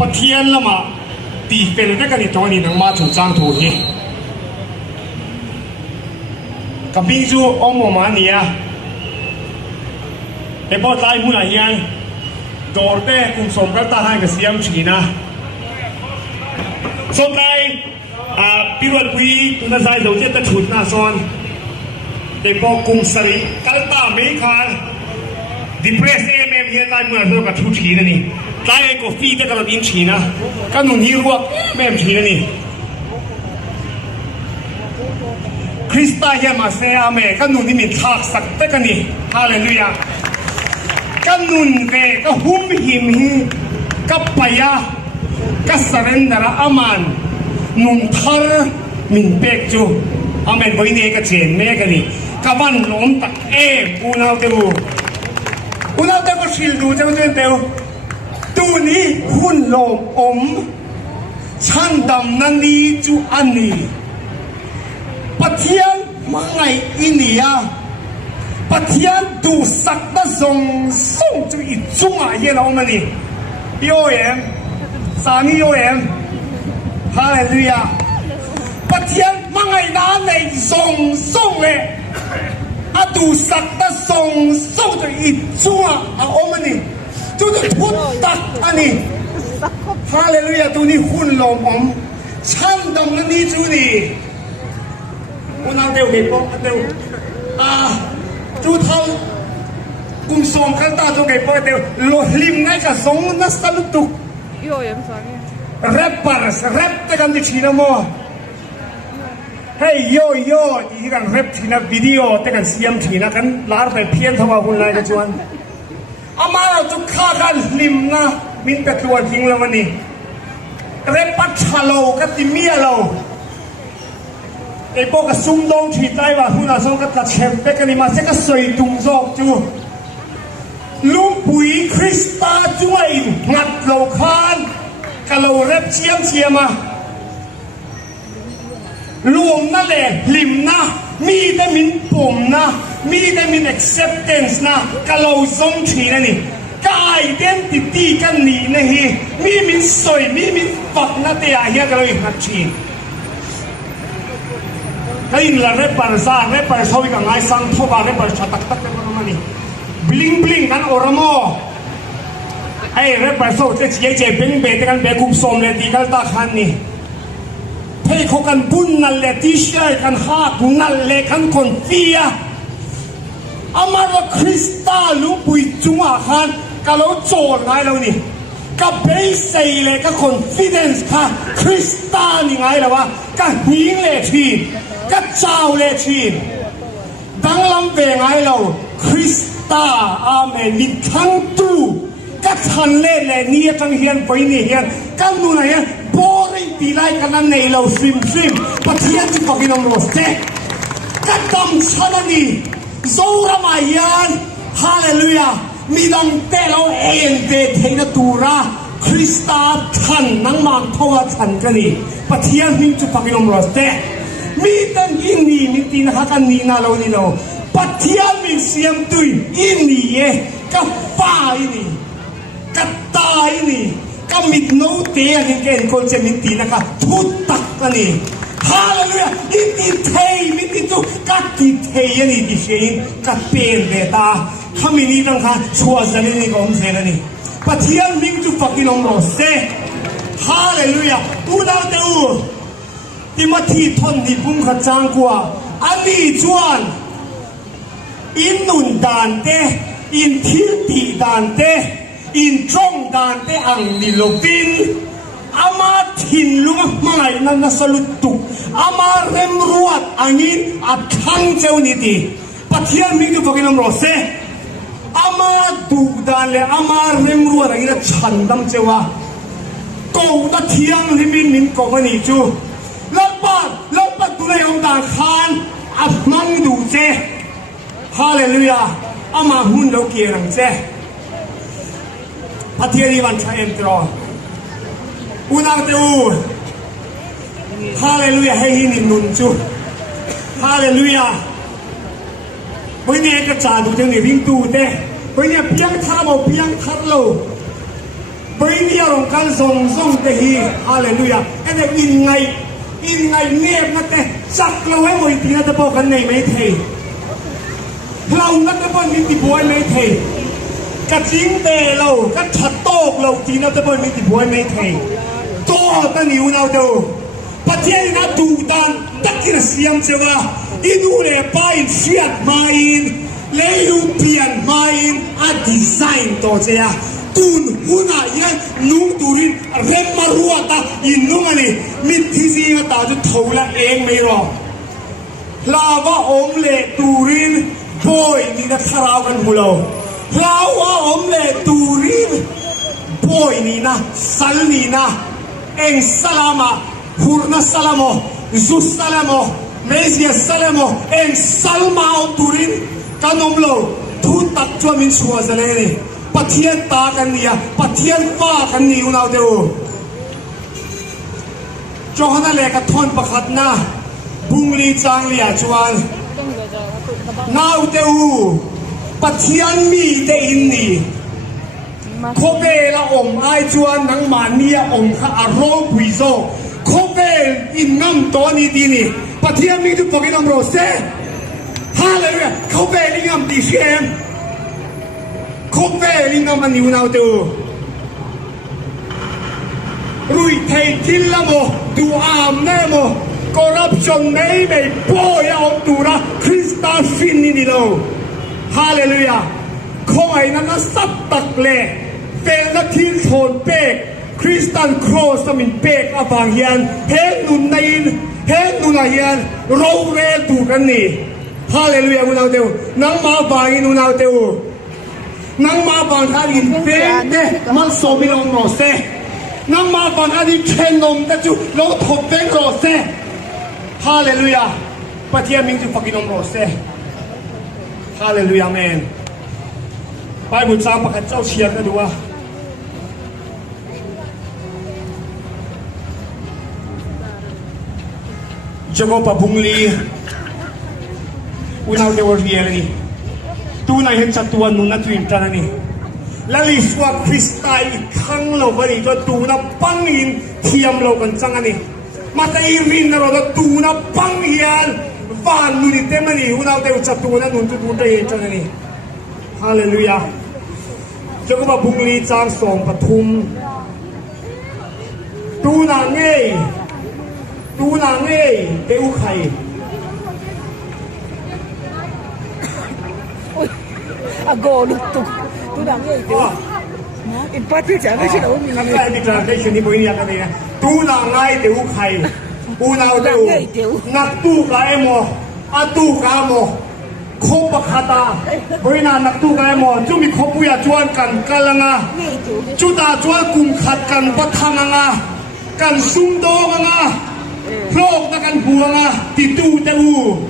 ปะเทียนละมาตีเป็นได้กันนี่ตัวนี้นังมาถูกจ้างถูกฮีกับบิงจูอมมาเนี่ยไอ้พอตายมุ่งอะไรยังโดดเต้กุมสมกันตาให้กับเสียมฉีนะสมได้ปีรวดปีตุนใจเดี๋ยวจะฉุดหน้าซ้อนไอ้พอกุมสริกันตาไม่ขาดดิเพรสเอเมมเฮียตายเมื่อเรากับทุชีนั่นนี่ตายไอ้ก็ฟีได้กับบิงฉีนะกันนุ่นฮีรัวแม่มฉีนั่นนี่คริสต์เฮียมาเสียเมกันนุ่นนี่มีทักสักแต่กันนี่ฮาเลลูยากันนุ่นเวก็หุ่มหิมฮีกับปยาก็สเรนดาร์อามันนุ่นทาร์มินเป็กจูอามันวันนี้ก็เจนเมกันนี่กับวันลมตักอุณาวเตวอุณาวเตวก็ชิลดูเจ้าเจ้าเตวตูนี้หุ่นลมอมฉันดำนันนี้จูอันนี้ปะเทียนมาไงอินเดียปะเทียนดูสักตะส่งจูอีจุงอะไรเรามันนี่โยเอ็มสามีโยเอ็มฮาเลลูยาปะเทียนมาไงด้านในส่งเลยอะดูสักตะส่งจูอีจุงอะมันนี่จูจะทุบตักอันนี้ฮาเลลูยาตัวนี้หุ่นลมอมฉันดำนันนี้จูนี่อุณาเดียวเก็บปุ๊บเดียวจูเท่ากุมส่งกันตาจูเก็บปุ๊บเดียวโลลิมไงกับส่งนัสลุตุกแรปเปอร์แรปแต่กันที่ชีนามอเฮ้ยโยที่กันแรปที่นักวิดีโอแต่กันเสียมที่นักกันลาร์ไปเพี้ยนทว่าคุณนายกันจวนอามาเราจุกฆ่ากันลิมนะมินแต่ตัวทิ้งแล้ววันนี้แรปปัดชาโลกับติเมียเราไอ้พวกกระซุ่มดงฉีดได้ว่าคุณอาสงกับตัดเชมเปกันนี่มาเสกสวยดุงโจกจูลุงปุ๋ยคริสตาช่วยงัดเหล่าคานกับเหล่าเร็บเชียมารวมนั่นแหละลิมนะมีแต่มินปุ่มนะมีแต่มิน acceptance นะกับเหล่าทรงฉีนั่นนี่กายเดนติตี้กันนี่นะฮีมีมินสวยมีมินฝักนะแต่อาเฮียกับเราอีกนัดฉีถ้าอินละเรปปาร์ซาเรปปาร์ชาวกับไงสังทบาเรปปาร์ชาตักเป็นคนมันนี่บลิงกันโอรโมไอเรปปาร์ชาวจะเจ๊เป็นเบตกันเบกุมสมเลติกันตาขันนี่เฮ้ยเขากันบุญนั่นแหละที่เชื่อกันฮักนั่นแหละกันคนเฟียอามาว่าคริสตาลุปุยจุงอาขันกับเราโจรไงเรานี่กับเบสเลยกับคอนฟิเดนซ์ค่ะคริสตานี่ไงล่ะวะกับหิงเลยทีกับเจ้าเลยทีดังลำเวงไงเราคริสตาอาเมนมีทั้งตู้กับทันเล่เลยนี่ทั้งเฮียนไปนี่เฮียนกันนู่นไงบริตีไล่กันนั่นในเราซิมปะเทียนที่ปะกินอมโรสเตกับดำชันนี่โซรามายันฮาเลลูยามีดังเตะเราเองเตะเทนตูระคริสตาทันนังมันทว่าทันกันนี่ปะเทียนมิจุปักนมรสเตมีดังอินนี่มีตีนหักันนี่นาเรานี่เราปะเทียนมีเสียมตุยอินนี่เอกับฟ้าอินนี่กับตาอินนี่กับมิดโนเตียนี่เกณฑ์คนจะมีตีนะคะทุตตักกันนี่ฮาเลลูยาอินตีเทยมิติตุกัดตีเทยนี่ดิเชนกับเป็นเดตาข้ามีนี่ตั้งค่ะชัวร์จะนี่ก็ไม่เสร็จนี่ปะเทียนมิงจุฟักกินองโรเซ่ฮาเลลูยาอุดาเตอูที่มาที่ทนที่พุ่งขัดจางกว่าอันนี้จวนอินนุนดานเตอินทิลตีดานเตอินจงดานเตอังนิโลบินอามาทินลุงมาไงนั่นน่ะสลุตุอามาเร็มรวดอันนี้อัดขังเจ้านี่ดีปะเทียนมิงจุฟักกินองโรเซ่อามาดูดานเลยอามาเร็มรัวอะไรนะฉันดำเจ้ากูตัดเทียงที่มินกูมันนี่จูแล้วปัดตัวในองค์ด่างคานอับมังดูเจ้ฮาเลลูยาอามาหุ่นเราเกี่ยงเจ้พัทยาดีวันชาเอ็นตรออุณาเตอูฮาเลลูยาให้หินินุนจูฮาเลลูยาวันนี้ก็จ่าดูจังนี่วิ่งตูเต้วันนี้เพียงท่าเราเพียงทัดเราวันนี้เรา งกันส่งเตหีฮาเลลูยาไอ้เด็กอินไงเนียบนะแต่จักเราให้หมดทีนะจะบอกกันในไม่เทเรานักจะบอกมีติบวยไม่เทกระจิ้งเตะเราก็ชัดโตกเราทีนะจะบอกมีติบวยไม่เทโตตั้งนิ้วเราดูประเทศนั้นดูดันตักกินเสียงเจ้าอินูเล่ไปเฟียดมาอินเลยลูเปลี่ยนมาอินอะดีไซน์ตัวเจ้าตุนหัวหน้ายันนุ่งตูรินเริ่มมารัวตาอินนุ่งอันนี้มิดที่ซีมาตาจะทูละเองไม่รอลาวาอมเล่ตูรินโบยนี่นะคาราวกันหูเราลาวาอมเล่ตูรินโบยนี่นะสัลนี่นะเองสลามาฮูร์นัสสลามซุสสลามเมซิอัสสลามเองสัลมาอตูรินกันอมเราทุกตัดจวนมินชัวร์เลยนี่ปะเทียนตากันเนี่ยปะเทียนฟ้ากันนี่เราเดียวจอห์นนั่นแหละกระทอนประคัดนะบุงลีจางเลียจวนน่าวเดียวปะเทียนมีเดอินนี่โคเบละอมไอจวนนังมันเนี่ยอมข้าอารมณ์วิโซโคเบอินน้ำตัวนี้ดีนี่ปะเทียนมีทุกปกินน้ำโรเซ่ฮาเลลูยาโคเบลิงามดีเชมโคเบลิงามมันนิวนาวเดียวรุยเททิลละโมดูอามเนโมคอร์รัปชันไม่ไม่ปล่อยเอาตัวละคริสตัลฟินนี่เราฮาเลลูยาคงไอ้นั่นสัตตักเล่เป็นละทิ้งโทนเป๊กคริสตัลโครสมินเป๊กอาบางเฮียนเฮนุนในเฮนุนเฮียนโรเรดูกันนี่ฮาเลลูยาอุณาเดียวนังมาบางอินุนาวเดียวนังมาบางท่าอินเป๊กเด้มันสมิลงโรเซนังมาบางท่าอินเคนนมแต่จู่เราทบเป็นโรเซฮาเลลูยาปะเทียมิงจูฟักินนมโรเซฮาเลลูยาเมนไปบุษราประคันเจ้าเชียร์กันดูว่าจะก็ปะบุงลีอุณาวเดวเรียนี่ตูนายเห็นชัดตัวนุนนัทวินตานี่แล้วลิสวาคริสต์ไอีกครั้งเราไปนี่ก็ตูนับปังอินเทียมเรากันจังอันนี้มาแต่อีรินเราก็ตูนับปังเฮียนฟานนุนิเตมันนี่อุณาวเดวชัดตัวนั้นนุนตูได้เห็นจังอันนี้ฮาเลลูยาจะก็มาบุงลีจางส่งปฐุมตูนางเง่เตอุไข่Ago lutuk. Tu dah ni itu. Empat tu jangan sih dah umi. Apa ini translation ni boleh apa ni? Tu nangai tiu kai, unau tiu. Nak tu kai mo, atu kai mo. Kau berkata, boleh nak tu kai mo. Cuma kau punya jual kan kalanga. Juta jual kumkat kan batanganga, kan sumdonganga. Flok nak kan buanga, titu tiu.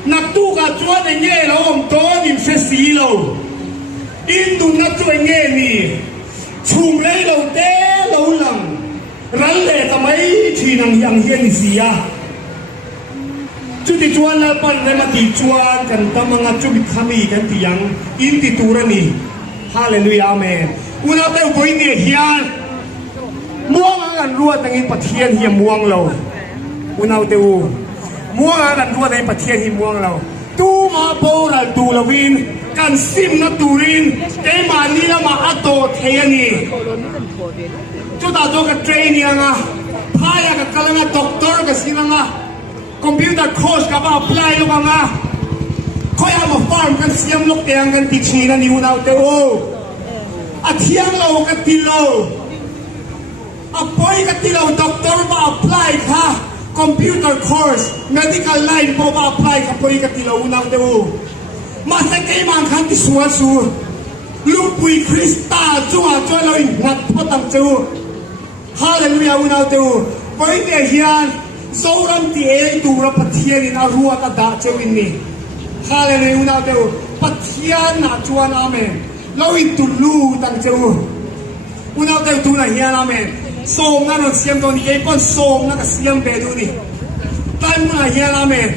Nak tu kat jual ni lo om tu ni fesi lo. Indu nak tu ni, chung le lo te lo lang. Ran le tamai thi nang yang hian sia. Chu ti jual na pan le ma ti jual kan tamanga chu bi khami kan ti yang in ti tu ra ni. Hallelujah amen. Una te boi ni hian. Muang an ruat tangin pathian hiam muang lo. Una te uมัวกันรัวในประเทศที่มัวเราตู้มาโบราณตูลวินกันซิมนัตูรินเอมานี่ละมาอัตโตเทียนี่จุดตาโจกับเทรนนี่งะพายกับกำลังด็อกเตอร์กับสิงะคอมพิวเตอร์โค้ชกับอัพไลน์ลูกงะคอยเอามาฟาร์มกันเสียมลูกเตียงกันติชีนันอยู่นาเตโออาเทียงเรากันติโลอาปอยกันติโลด็อกเตอร์มาอัพไลน์ค่ะcomputer course medical line po ma-apply ka po yung katilaunang daw masakay man kang tisuasu lupuy Krista chunga choloy natpotang daw hallelujah unaw daw pwede yan sobrang tiay dura patiyan in arua ka da chawin ni hallelujah unaw daw patiyan na chuan amen lawin tulu tang daw unaw daw tunay yan amen song na nun siyam doon ikay pon song na kasiyam bedo ni tayo mo na hiyan namin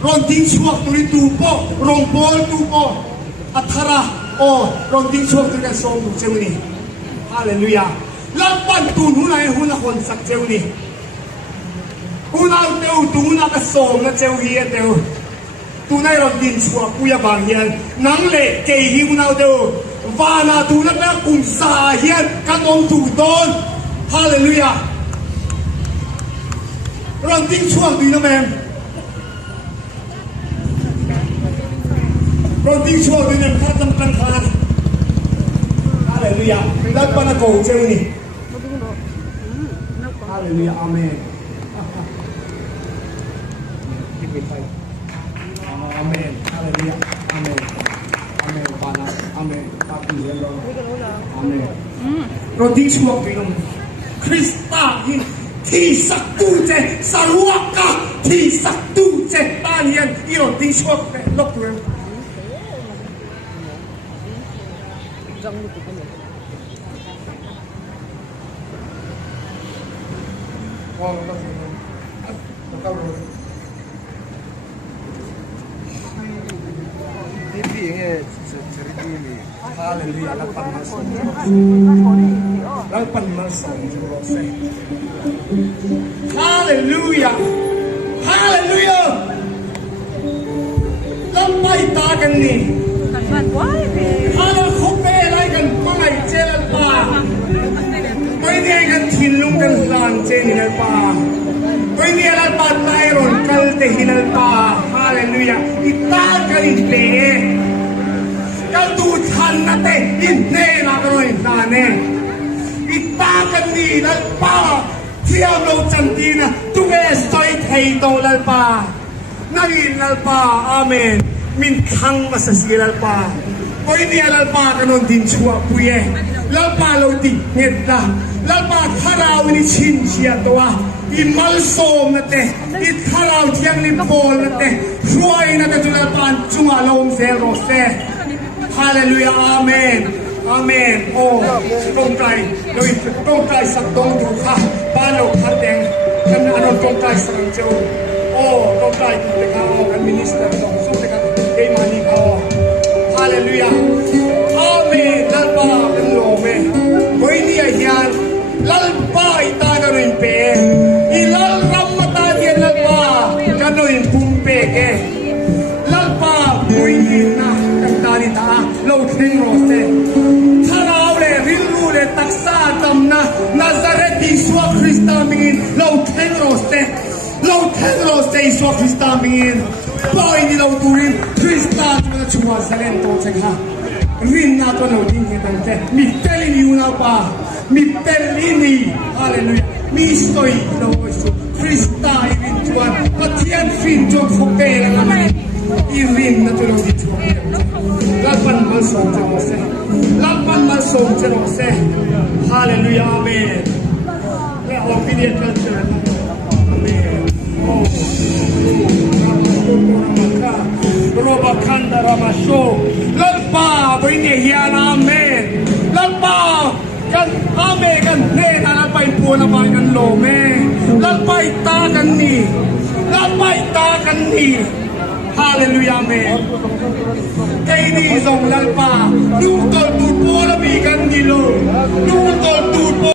ronding suwak tuloy tupo rongbol tupo at hara o ronding suwak tuloy song tuloy ni hallelujah ลับปันตูนหุ่นไหนหุ่นละคนสักเจ้านี่หุ่นเอาเดียวตูนเอากระสมนะเจ้าเฮียเดียวตูนายเราดินชัวปุยบางเฮียนังเละเกยหุ่นเอาเดียววานาตูนักนักกุมสาเฮียกันองตูโดนฮาเลลูยาเราดิ้งชัวดีนะแม่เราดิ้งชัวดีนะข้าจำเป็นข้าฮาเลลูยาแล้วปนโกเจ้านี่ฮาเลลูยาอาเมนอาเมนฮาเลลูยาอาเมนอาเมนปานาอาเมนปาปีเรอาเมนเราดิ้งชัวดีนะคริสตาหินที่สักตูเจสารวกะที่สักตูเจตาเนียนอีโรดิ้งชัวลบเลยHaleluya, lapan masuk. Lapan masuk. Haleluya, haleluya. Lampai takan ni. Halal kope lagi kan pangai jalan pa. Pwede kan tinlung kan lang jalan pa. Pwede kan patayron kalte hinal pa. Haleluya. Itakan ite. Kalau Tuhan nate ini nak orang sana, kita kan ni lalpa, tiap lo cantina, tu esoi thei to lalpa, nari lalpa, amen, min kang masasi lalpa, kau ini lalpa kan on din chua puye, lalpa lo di ngedla, lalpa tharau ni chin cia toa, imal som nate, itharau tiang ni pol nate, ruai nate tu lalpa cuma lom zero se. Haleluya, amen, amen. Oh, ตรงใจเลยตรงใจสักตรงดูค่ะบ้านเราพัดแดงกันอารมณ์ตรงใจสังเจ้าโอ้ตรงใจถูกเลยค่ะกันมินิสเตอร์ส่งสู้เลยค่ะเอ้มานี่ค่ะฮาเลลูยาอาเมนลัลปาเป็นโลเมวันนี้ไอ้ยานลัลปาอิตากันอินเปอีลัลรัมมาตาเดียนลัลปากันอินปุ่มเปเกลัลปาวันนี้นะDari ta lo thing ro se tharau le rilru le taksa tamna Nazaret Iswa Krista mingin lo thing ro se Iswa Krista mingin boy ni lo turin Krista na chua salen to chekha rin na to lo ding he tan te mi telling you na pa mi telling ni hallelujah mi stoi lo so Krista in tuan pathian fin jo khope la kami irin na to lo di chua Lapan masuk terose, lapan masuk terose, haleluya, amen. Ya, obedient culture, amen. Oh, Roba kanda ramasho, lalpa beringe hian, amen. Lalpa kan amen kan nena lalpa impuna kan lome, lalpa itakan ni. Haleluya, amen. Kay ni isong lalpa, nung tol tupo na bigan nilo, nung tol tupo.